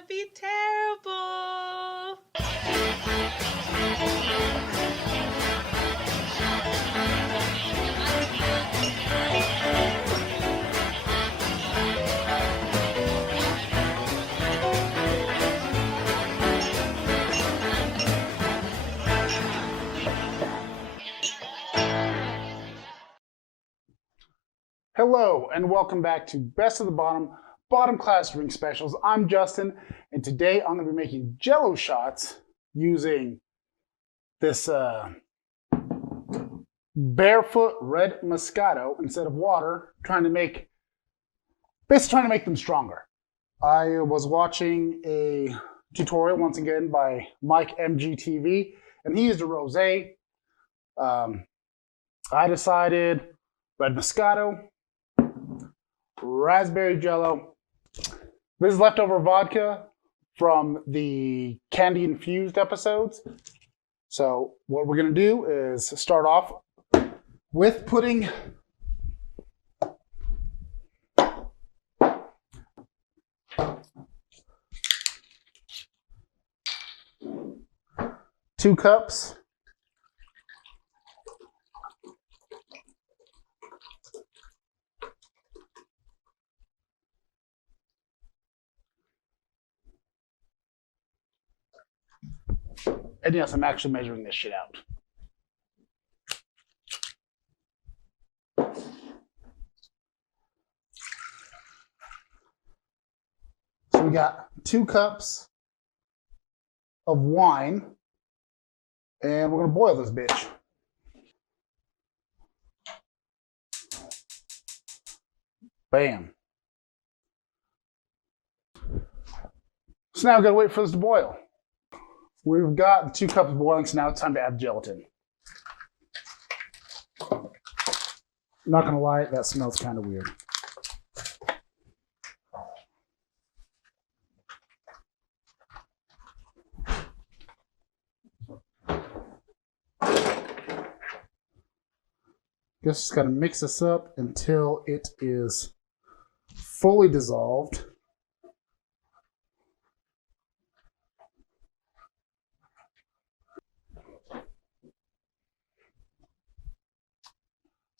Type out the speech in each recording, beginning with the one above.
gonna be terrible. Hello and welcome back to Best of the Bottom Class Drink Specials. I'm Justin, and today I'm going to be making Jello shots using this Barefoot Red Moscato instead of water, basically trying to make them stronger. I was watching a tutorial once again by Mike MGTV, and he used a rosé. I decided Red Moscato, raspberry Jello. This is leftover vodka from the candy infused episodes. So what we're gonna do is start off with putting two cups and yes, I'm actually measuring this shit out. So we got 2 cups of wine, and we're gonna boil this bitch. Bam. So now we've got to wait for this to boil. We've got 2 cups boiling, so now it's time to add gelatin. Not gonna lie, that smells kind of weird. Just gotta mix this up until it is fully dissolved.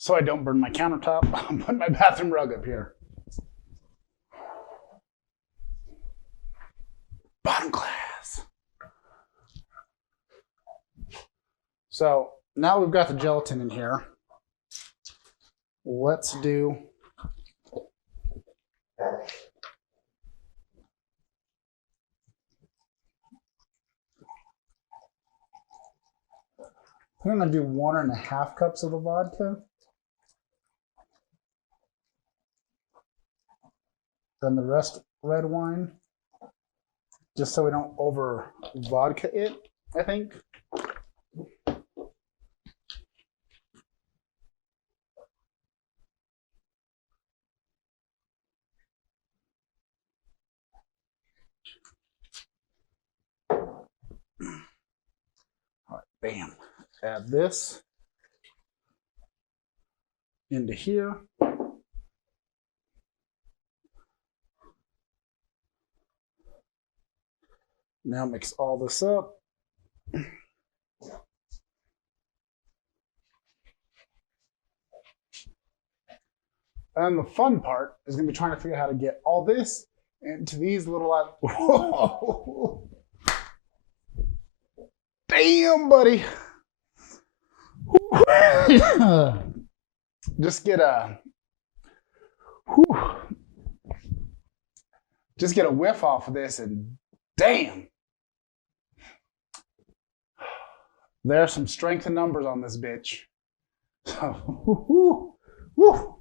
So I don't burn my countertop, I'm putting my bathroom rug up here. Bottom class. So now we've got the gelatin in here. Let's do I'm gonna do 1.5 cups of the vodka. Then the rest red wine, just so we don't over vodka it, I think. All right, bam. Add this into here. Now mix all this up. And the fun part is going to be trying to figure out how to get all this into these little... Whoa! Damn, buddy! Just get a... Just get a whiff off of this and damn! There's some strength in numbers on this bitch. So, woo.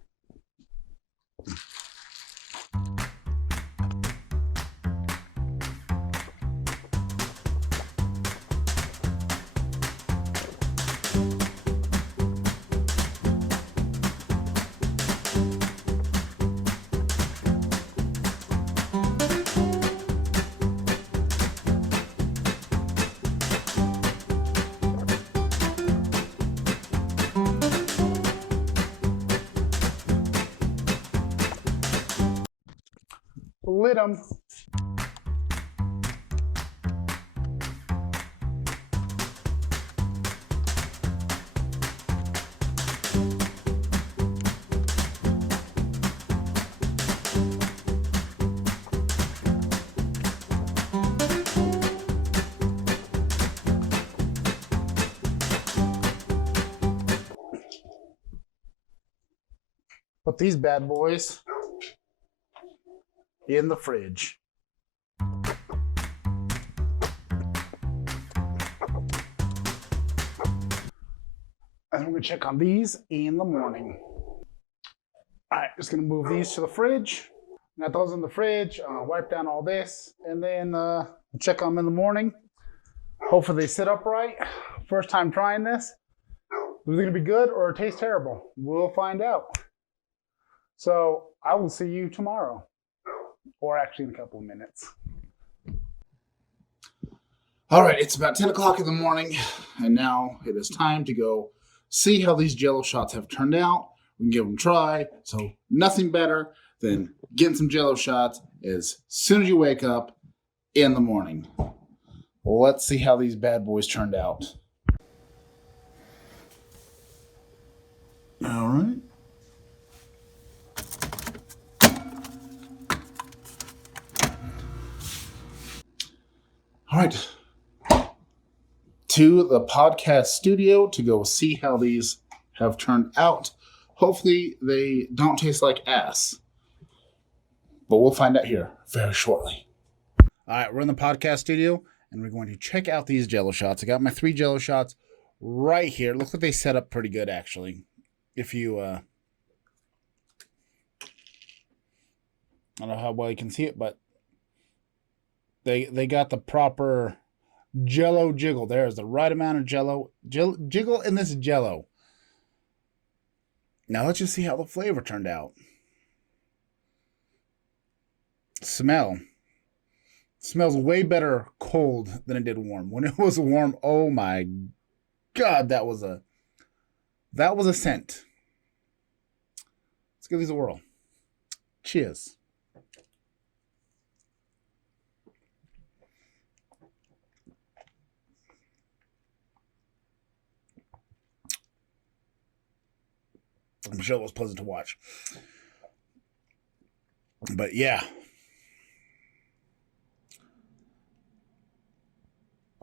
Lid 'em. put these bad boys in the fridge. And we're going to check on these in the morning. All right, just going to move these to the fridge. Got those in the fridge. Wipe down all this, and then we'll check on them in the morning. Hopefully they sit upright. First time trying this. Is it going to be good or taste terrible? We'll find out. So I will see you tomorrow, or actually in a couple of minutes. All right, it's about 10 o'clock in the morning, and now it is time to go see how these Jell-O shots have turned out. We can give them a try. So nothing better than getting some Jell-O shots as soon as you wake up in the morning. Well, let's see how these bad boys turned out. All right. All right. To the podcast studio to go see how these have turned out. Hopefully they don't taste like ass. But we'll find out here very shortly. All right, we're in the podcast studio, and we're going to check out these Jell-O shots. I got my 3 Jell-O shots right here. Looks like they set up pretty good, actually. If you, I don't know how well you can see it, but they got the proper Jell-O jiggle. There's the right amount of Jell-O. Jiggle in this Jell-O. Now let's just see how the flavor turned out. Smell. Smells way better cold than it did warm. When it was warm, oh my God, that was a scent. Let's give these a whirl. Cheers. I'm sure it was pleasant to watch. But yeah.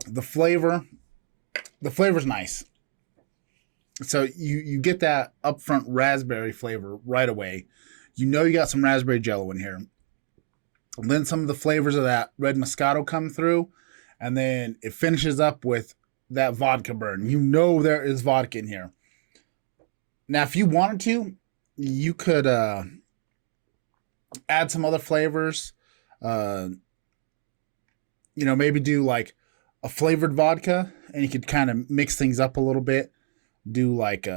The flavor's nice. So you get that upfront raspberry flavor right away. You know you got some raspberry Jell-O in here. And then some of the flavors of that red Moscato come through. And then it finishes up with that vodka burn. You know there is vodka in here. Now, if you wanted to, you could add some other flavors. Maybe do like a flavored vodka, and you could kind of mix things up a little bit. Do like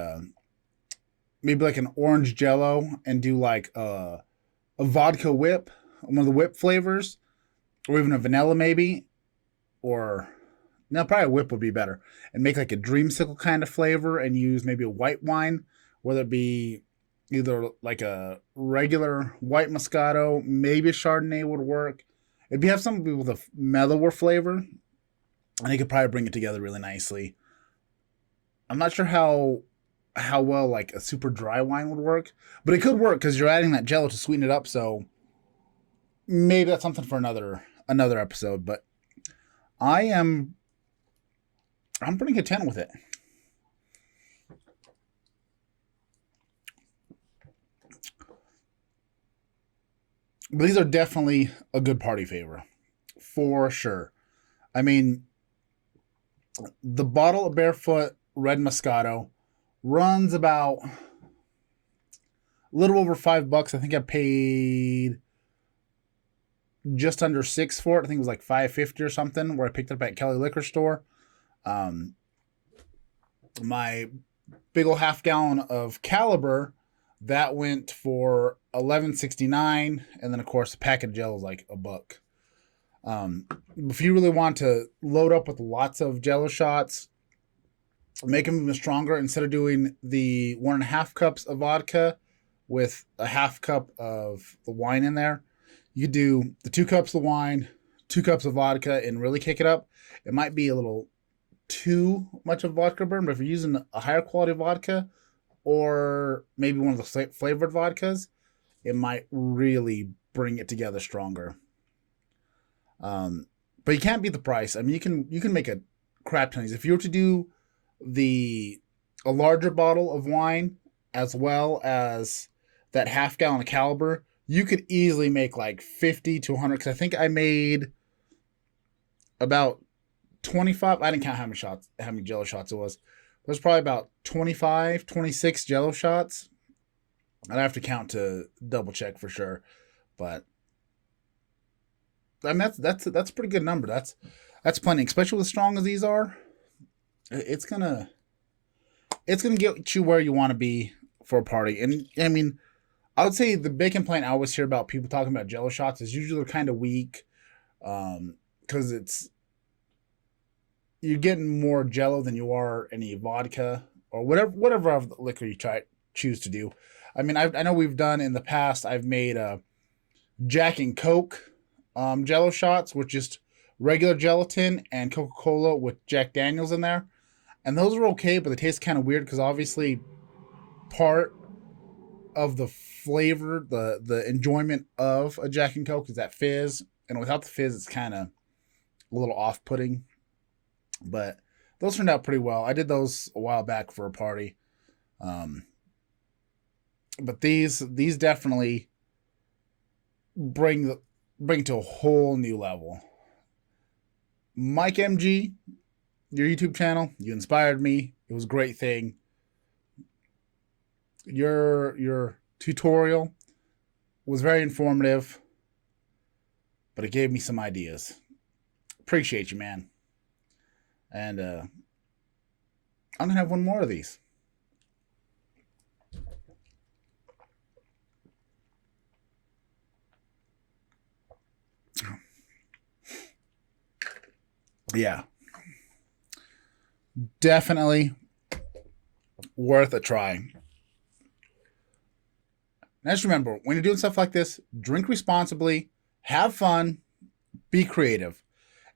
maybe like an orange Jell-O, and do like a vodka whip, one of the whip flavors, or even a vanilla maybe, or no, probably a whip would be better, and make like a dreamsicle kind of flavor, and use maybe a white wine, whether it be either like a regular white Moscato, maybe a Chardonnay would work. If you have something with a mellower flavor, and you could probably bring it together really nicely. I'm not sure how well like a super dry wine would work, but it could work because you're adding that Jell-O to sweeten it up. So maybe that's something for another episode. But I'm pretty content with it. But these are definitely a good party favor, for sure. I mean, the bottle of Barefoot Red Moscato runs about a little over $5. I think I paid just under $6 for it. I think it was like $5.50 or something, where I picked it up at Kelly Liquor Store. My big old half gallon of Caliber, that went for $11.69, and then of course the packet of Jell-O is like $1. If you really want to load up with lots of Jell-O shots, make them even stronger. Instead of doing the 1.5 cups of vodka with a half cup of the wine in there, you do the 2 cups of wine, 2 cups of vodka, and really kick it up. It might be a little too much of vodka burn, but if you're using a higher quality vodka, or maybe one of the flavored vodkas, it might really bring it together stronger. But you can't beat the price. I mean, you can make a crap ton of these. If you were to do a larger bottle of wine as well as that half gallon of Caliber, you could easily make like 50 to 100. Because I think I made about 25. I didn't count how many Jello shots it was. There's probably about 25, 26 Jello shots. I'd have to count to double check for sure, but I mean that's a pretty good number. That's plenty, especially with as strong as these are. It's gonna get you where you want to be for a party. And I mean, I would say the big complaint I always hear about people talking about Jello shots is usually they're kind of weak, because you're getting more Jello than you are any vodka or whatever liquor you choose to do. I mean, I know we've done in the past. I've made Jack and Coke Jello shots with just regular gelatin and Coca-Cola with Jack Daniels in there, and those are okay, but they taste kind of weird because obviously part of the flavor, the enjoyment of a Jack and Coke is that fizz, and without the fizz, it's kind of a little off-putting. But those turned out pretty well. I did those a while back for a party. But these definitely bring to a whole new level. Mike MG, your YouTube channel, you inspired me. It was a great thing. Your tutorial was very informative, but it gave me some ideas. Appreciate you, man. And I'm gonna have one more of these. Yeah. Definitely worth a try. Now just remember, when you're doing stuff like this, drink responsibly, have fun, be creative.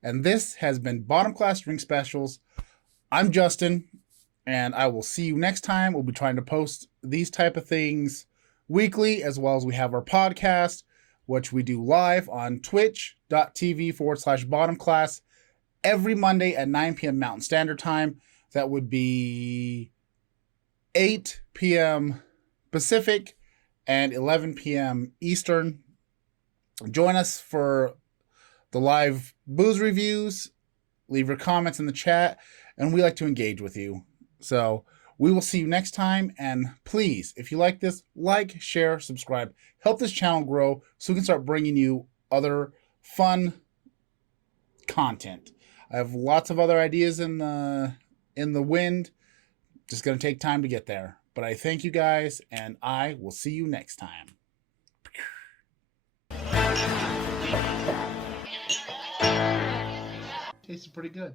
And this has been Bottom Class Drink Specials. I'm Justin, and I will see you next time. We'll be trying to post these type of things weekly, as well as we have our podcast, which we do live on twitch.tv/Bottom Class every Monday at 9 p.m. Mountain Standard Time. That would be 8 p.m. Pacific and 11 p.m. Eastern. Join us for the live booze reviews. Leave your comments in the chat, and we like to engage with you. So we will see you next time, and please, if you like this, like, share, subscribe. Help this channel grow so we can start bringing you other fun content. I have lots of other ideas in the wind. Just going to take time to get there. But I thank you guys, and I will see you next time. Tastes pretty good.